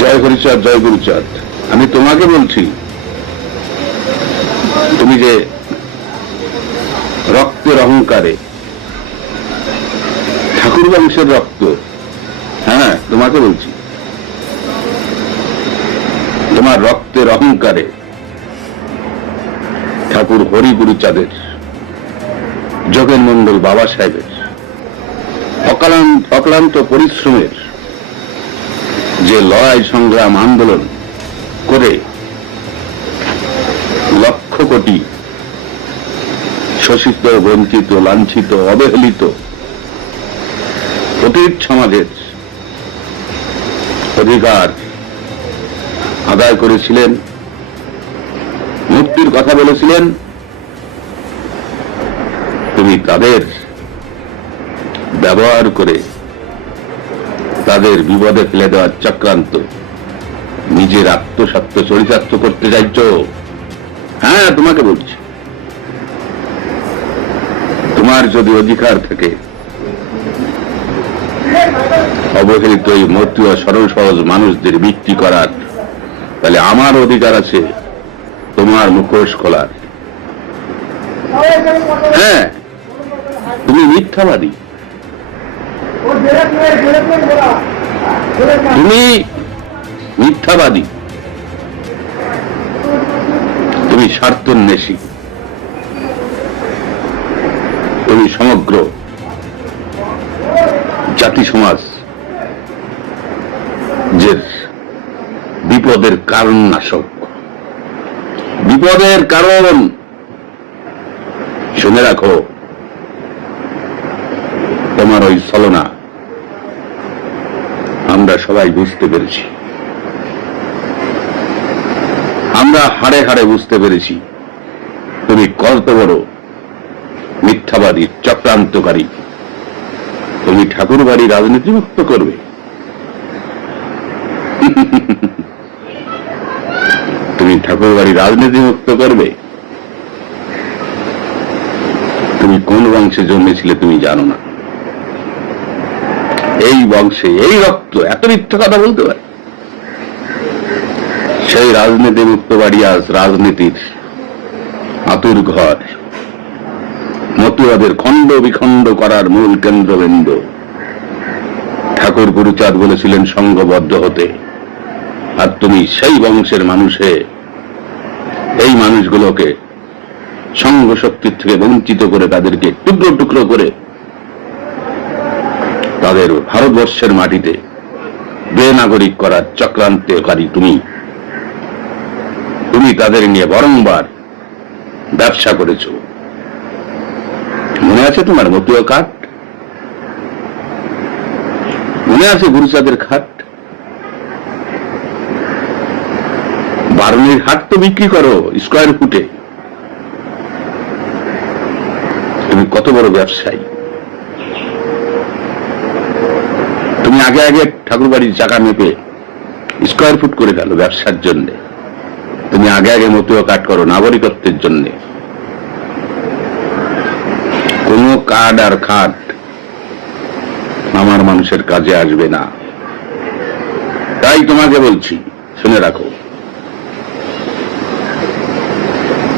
জয় হরিচাঁদ, জয় গুরুচাঁদ। আমি তোমাকে বলছি, তুমি যে রক্তের অহংকারে, ঠাকুর বংশের রক্ত, হ্যাঁ তোমাকে বলছি, তোমার রক্তের অহংকারে ঠাকুর হরি গুরুচাঁদের, যোগেন মন্ডল বাবা সাহেবের অক্লান্ত পরিশ্রমের যে লড়াই সংগ্রাম আন্দোলন করে লক্ষ কোটি শোষিত, বঞ্চিত, লাঞ্ছিত, অবহেলিত অতীত সমাজের অধিকার আদায় করেছিলেন, মুক্তির কথা বলেছিলেন, তুমি তাদের ব্যবহার করে তাদের বিপদে ফেলে দেওয়ার চক্রান্ত নিজের আত্মসত্ত্ব চরিতার্থ করতে চাইছ। হ্যাঁ তোমাকে বলছি, তোমার যদি অধিকার থাকে অবহেলিত এই মতুয়া সরল সহজ মানুষদের বিক্রি করার, তাহলে আমার অধিকার আছে তোমার মুখোশ খোলার। হ্যাঁ, তুমি মিথ্যাবাদী, তুমি মিথ্যাবাদী, তুমি স্বার্থন্বেষী, তুমি সমগ্র জাতি সমাজ যে বিপদের কারণ নাশক, বিপদের কারণ। শুনে রাখো, তোমার ওই ছলনা আমরা সবাই বুঝতে পেরেছি, আমরা হাড়ে হাড়ে বুঝতে পেরেছি তুমি কত বড় মিথ্যাবাদী, চক্রান্তকারী। তুমি ঠাকুর বাড়ি রাজনীতি মুক্ত করবে, তুমি ঠাকুর বাড়ি রাজনীতি মুক্ত করবে। তুমি কোন বংশে জন্মেছিলে তুমি জানো না। এই বংশে এই রক্ত এত মিথ্যা কথা বলতে পারে? সেই রাজনীতি মুক্ত বাড়ি আজ রাজনীতির আতুর ঘর, মতুয়াদের খণ্ড বিখণ্ড করার মূল কেন্দ্রবিন্দু। ঠাকুর গুরুচাঁদ বলেছিলেন সংঘবদ্ধ হতে, আর তুমি সেই বংশের মানুষে এই মানুষগুলোকে সংঘ শক্তির থেকে বঞ্চিত করে তাদেরকে টুকরো টুকরো করে তাদের ভারতবর্ষের মাটিতে বেনাগরিক করার চক্রান্তকারী তুমি। তুমি তাদের নিয়ে বারংবার ব্যবসা করেছ। মনে আছে তোমার মতুয়া কাঠ? মনে আছে গুরুচাঁদের খাট? বারুণীর হাট তো বিক্রি করো স্কোয়ার ফুটে। তুমি কত বড় ব্যবসায়ী! তুমি আগে আগে ঠাকুর বাড়ির চাকা মেপে স্কোয়ার ফুট করে গেল ব্যবসার জন্য। তুমি আগে আগে মতুয়া কাট করো নাগরিকত্বের জন্য। কোন কার্ড আর খাট আমার মানুষের কাজে আসবে না। তাই তোমাকে বলছি, শুনে রাখো,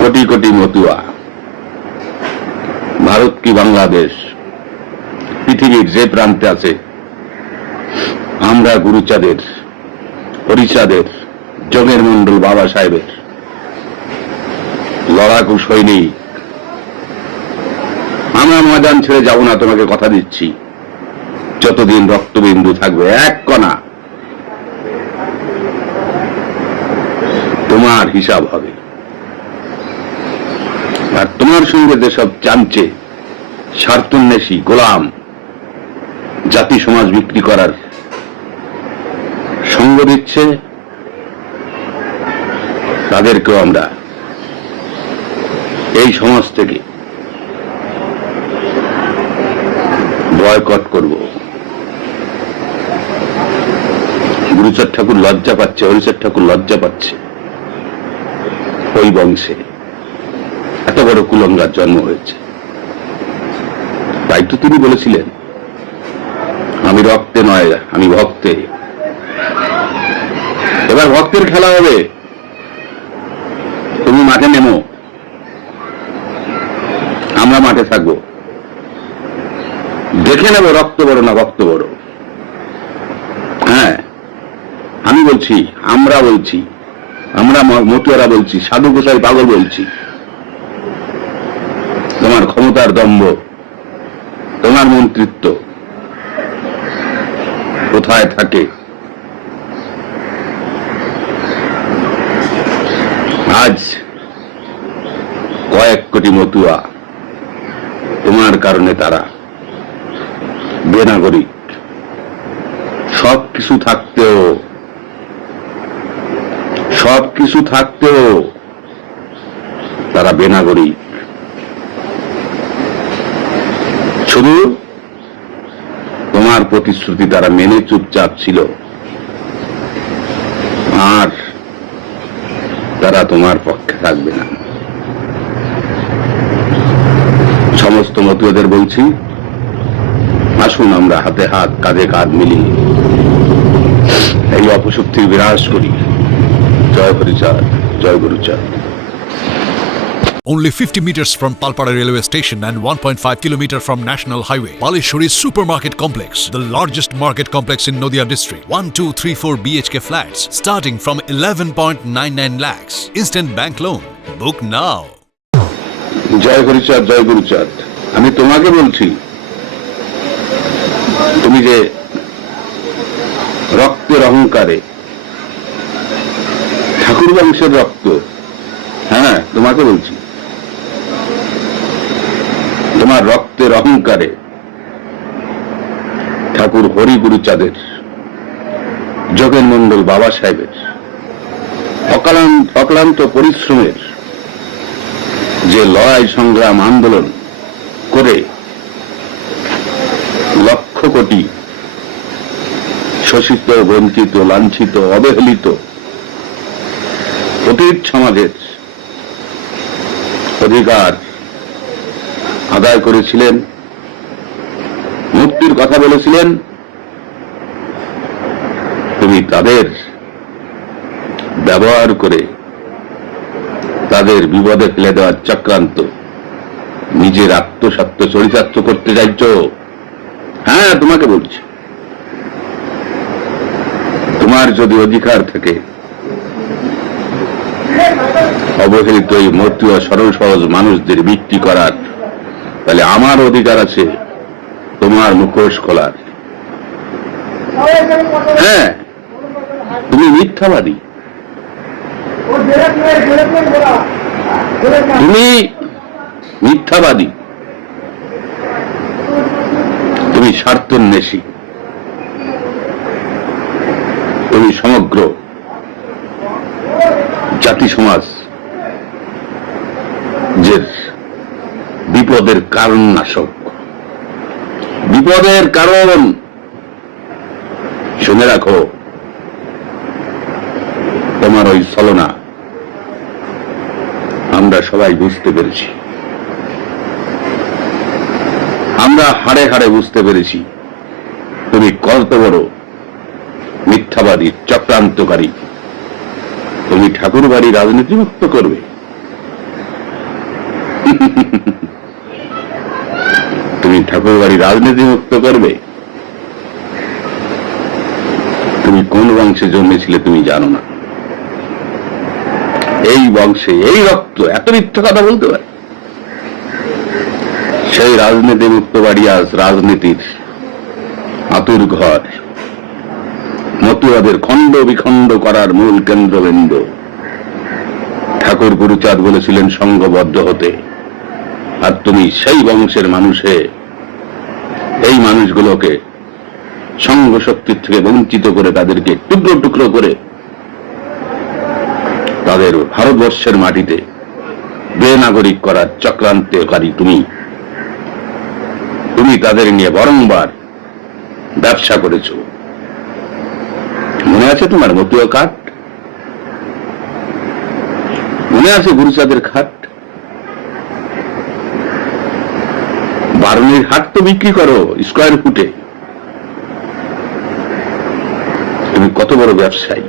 কোটি কোটি মতুয়া, ভারত কি বাংলাদেশ, পৃথিবীর যে প্রান্তে আছে, আমরা গুরুচাঁদের, হরিচাঁদের, যোগের মন্ডল বাবা সাহেবের লড়াকু সৈনিক। আমরা ময়দান ছেড়ে যাব না, তোমাকে কথা দিচ্ছি। যতদিন রক্তবিন্দু থাকবে এক কণা, তোমার হিসাব হবে। আর তোমার সঙ্গে যেসব চামচে, স্বার্থন্বেষী, গোলাম জাতি সমাজ বিক্রি করার সঙ্গ দিচ্ছে, তাদেরকেও আমরা এই সমাজ থেকে বয়কট করব। গুরুচাঁদ ঠাকুর লজ্জা পাচ্ছে, হরিচাঁদ ঠাকুর লজ্জা পাচ্ছে। ওই বংশে এত বড় কুলঙ্গার জন্ম হয়েছে। তাই তো তিনি বলেছিলেন, আমি রক্তে নয় আমি ভক্তে। এবার ভক্তের খেলা হবে। তুমি মাঠে নেমো, আমরা মাঠে থাকবো, দেখে নেবো রক্ত বড় না ভক্ত বড়। হ্যাঁ, আমি বলছি, আমরা বলছি, আমরা মতুয়ারা বলছি, সাধু গোসাই পাগল বলছি, তোমার ক্ষমতার দম্ভ, তোমার মন্ত্রিত্ব কোথায় থাকে? আজ কয়েক কোটি মতুয়া, তোমার কারণে তারা বেনাগরিক। সবকিছু থাকতেও তারা বেনাগরিক। শুধু তোমার প্রতিশ্রুতি তারা মেনে চুপচাপ ছিল, আর তারা তোমার পক্ষে থাকবে না। সমস্ত মতুয়াদের বলছি, আসুন আমরা হাতে হাত কাঁধে কাঁধ মিলিয়ে এই অপশক্তির বিনাশ করি। জয় হরিচাঁদ, জয় Guruchand. Only 50 meters from Palpara railway station and 1.5 kilometer from National Highway, Palishuri Supermarket Complex, the largest market complex in Nadia district. 1, 2, 3, 4 BHK flats starting from 11.99 lakhs. Instant bank loan. Book now. জয় হরিচাঁদ, জয় গুরুচাঁদ। আমি তোমাকে বলছি, তুমি যে রক্তের অহংকারে, ঠাকুর বংশের রক্ত, হ্যাঁ তোমাকে বলছি, তোমার রক্তের অহংকারে ঠাকুর হরি গুরুচাঁদের, যোগেন মন্ডল বাবা সাহেবের অক্লান্ত পরিশ্রমের যে লড়াই সংগ্রাম আন্দোলন করে লক্ষ কোটি শোষিত, বঞ্চিত, লাঞ্ছিত, অবহেলিত অতীত সমাজের অধিকার আদায় করেছিলেন, মুক্তির কথা বলেছিলেন, তুমি তাদের ব্যবহার করে তাদের বিপদে ফেলে দেওয়ার চক্রান্ত নিজের আত্মসত্ত্ব চরিতার্থ করতে চাইছ। হ্যাঁ, তোমাকে বলছি, তোমার যদি অধিকার থাকে অবহেলিত এই মতুয়া সরল সহজ মানুষদের বিক্রি করার, তাহলে আমার অধিকার আছে তোমার মুখোশ খোলার। হ্যাঁ, তুমি মিথ্যাবাদী, তুমি মিথ্যাবাদী, তুমি স্বার্থন্বেষী, তুমি সমগ্র জাতি সমাজ যে বিপদের কারণ নাশক, বিপদের কারণ। শুনে রাখো, তোমার ওই ছলনা আমরা সবাই বুঝতে পেরেছি, আমরা হাড়ে হাড়ে বুঝতে পেরেছি তুমি কত বড় মিথ্যাবাদী, চক্রান্তকারী। তুমি ঠাকুর বাড়ি রাজনীতি মুক্ত করবে, তুমি ঠাকুর বাড়ি রাজনীতি মুক্ত করবে। তুমি কোন বংশে জন্মেছিলে তুমি জানো না। এই বংশে এই রক্ত এত মিথ্যা কথা বলতে পারে? সেই রাজনীতি মুক্ত বাড়ি আজ রাজনীতির আতুর ঘর, মতুয়াদের খণ্ড বিখণ্ড করার মূল কেন্দ্রবিন্দু। ঠাকুর গুরুচাঁদ বলেছিলেন সংঘবদ্ধ হতে, আর তুমি সেই বংশের মানুষে এই মানুষগুলোকে সংঘ শক্তির থেকে বঞ্চিত করে তাদেরকে টুকরো টুকরো করে তাদের ভারতবর্ষের মাটিতে বেনাগরিক করার চক্রান্তকারী তুমি। তুমি তাদের নিয়ে বারংবার ব্যবসা করেছ। মনে আছে তোমার মতুয়া কাঠ? মনে আছে গুরুচাঁদের খাট? বারুণীর হাট তো বিক্রি করো স্কোয়ার ফুটে। তুমি কত বড় ব্যবসায়ী,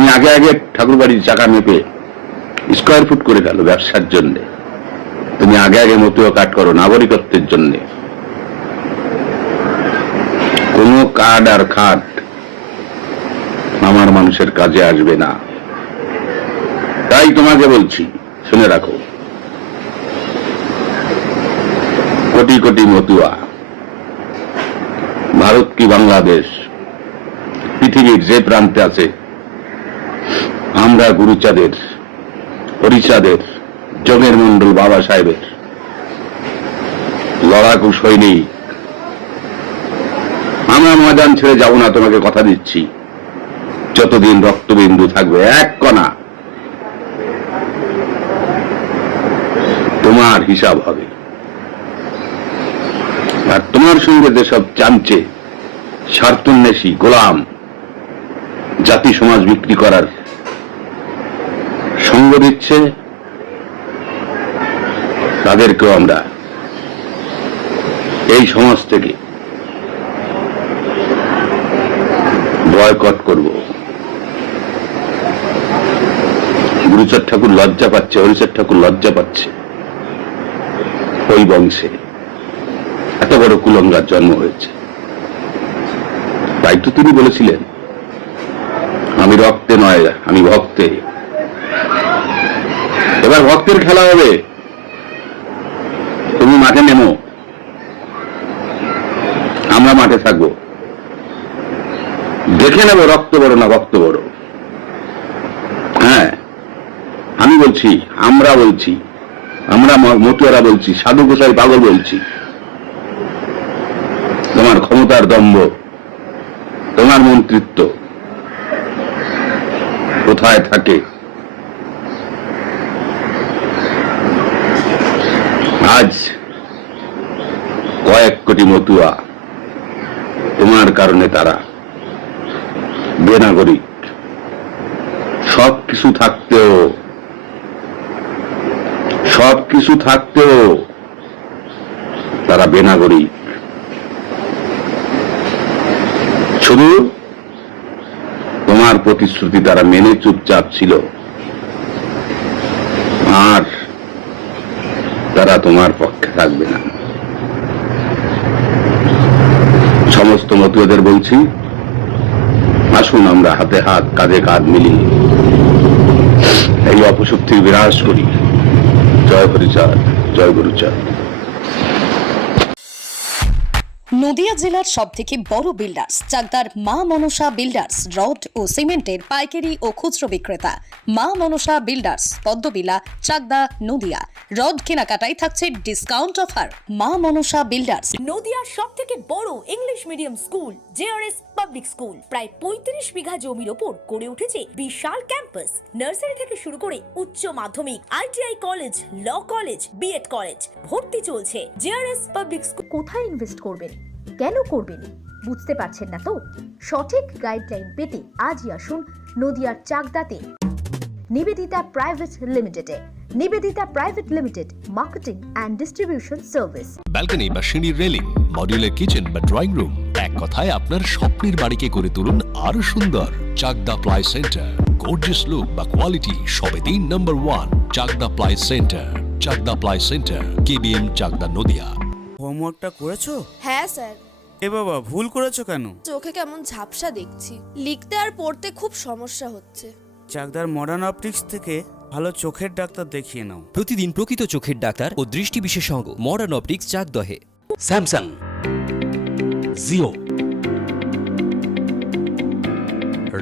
তুমি আগে আগে ঠাকুর বাড়ির চাকা মেপে স্কোয়ার ফুট করে ফেলো ব্যবসার জন্য, তুমি আগে আগে মতুয়া কাট করো নাগরিকত্বের জন্য। কোন কার্ড আর খাট আমার মানুষের কাজে আসবে না। তাই তোমাকে বলছি, শুনে রাখো, কোটি কোটি মতুয়া, ভারত কি বাংলাদেশ, পৃথিবীর যে প্রান্তে আছে, আমরা গুরুচাঁদের, হরিচাঁদের, যোগের মন্ডল বাবা সাহেবের লড়াকু সৈনিক। আমরা ময়দান ছেড়ে যাব না, তোমাকে কথা দিচ্ছি। যতদিন রক্তবিন্দু থাকবে এক কণা, তোমার হিসাব হবে। আর তোমার সঙ্গে যেসব চামচে, স্বার্থন্বেষী, গোলাম, জাতি সমাজ বিক্রি করার সঙ্গ দিচ্ছে, তাদেরকেও আমরা এই সমাজ থেকে বয়কট করব। গুরুচাঁদ ঠাকুর লজ্জা পাচ্ছে, হরিচাঁদ ঠাকুর লজ্জা পাচ্ছে, ওই বংশে এত বড় কুলঙ্গার জন্ম হয়েছে। তাই তো তিনি বলেছিলেন, আমি রক্তে নয়, আমি ভক্তে। এবার ভক্তের খেলা হবে, তুমি মাঠে নেমো, আমরা মাঠে থাকবো, দেখে নেবো রক্ত বড় না ভক্ত বড়। হ্যাঁ, আমি বলছি, আমরা বলছি, আমরা মতুয়ারা বলছি, সাধু গোসাই পাগল বলছি, তোমার ক্ষমতার দম্ভ, তোমার মন্ত্রিত্ব কোথায় থাকে? আজ কয়েক কোটি মতুয়া, তোমার কারণে তারা বেনাগরিক। সবকিছু থাকতেও তারা বেনাগরিক। শুধু তোমার প্রতিশ্রুতি তারা মেনে চুপচাপ ছিল, আর তারা তোমার পক্ষে থাকবে না। সমস্ত মতুয়াদের বলছি, আসুন আমরা হাতে হাত, কাঁধে কাঁধ মিলিয়ে এই অপশক্তির বিনাশ করি। জয় হরিচাঁদ, জয় গুরুচাঁদ। নদিয়া জেলার সবথেকে বড় বিল্ডার্স চাকদার মা মনসা বিল্ডার্স, রড ও সিমেন্টের পাইকারি ও খুচরো বিক্রেতা। মা মনসা বিল্ডার্স, পদ্মবিলা, চাকদা, নদিয়া। রড কেনাকাটায় থাকছে ডিসকাউন্ট অফার। মা মনসা বিল্ডার্স। নদিয়ার সবথেকে বড় English medium school JRS public school, প্রায় 35 বিঘা জমির ওপর গড়ে উঠেছে বিশাল ক্যাম্পাস। নার্সারি থেকে শুরু করে উচ্চ মাধ্যমিক, ITI college, law college, BEd college, ভর্তি চলছে। JRS public school. কোথায় ইনভেস্ট করবেন, কেন করবেন, বুঝতে পারছেন না তো? সঠিক গাইডলাইন পেতে আজই আসুন নদিয়ার চাকদাতে নিবেদিতা প্রাইভেট লিমিটেডে। Nivedita private limited, marketing and distribution service. Balcony বা সিঁড়ির রেলিং, মডিউলার কিচেন বা ড্রয়িং রুম, এক কথায় আপনার স্বপ্নের বাড়িকে করে তুলুন আরো সুন্দর। Chakda ply centre, gorgeous look বা কোয়ালিটি সবে 3 নম্বর 1 Chakda ply centre. Chakda ply centre, KBM, Chakda, Nadia. হোমওয়ার্কটা করেছো? হ্যাঁ স্যার। এ বাবা, ভুল করেছো কেন? চোখে কেমন ঝাপসা দেখছি, লিখতে আর পড়তে খুব সমস্যা হচ্ছে। চাকদার মডার্ন অপটিক্স থেকে ভালো চোখের ডাক্তার দেখিয়ে নাও। প্রতিদিন প্রকৃত চোখের ডাক্তার ও দৃষ্টি বিশেষজ্ঞ মডার্ন অপটিক্স চাকদহে। স্যামসাং, জিও,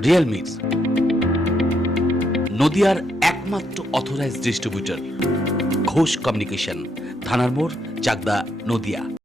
রিয়েলমি, নদিয়ার একমাত্র অথরাইজড ডিস্ট্রিবিউটর ঘোষ কমিউনিকেশন, থানার মোড়, চাকদা, নদিয়া।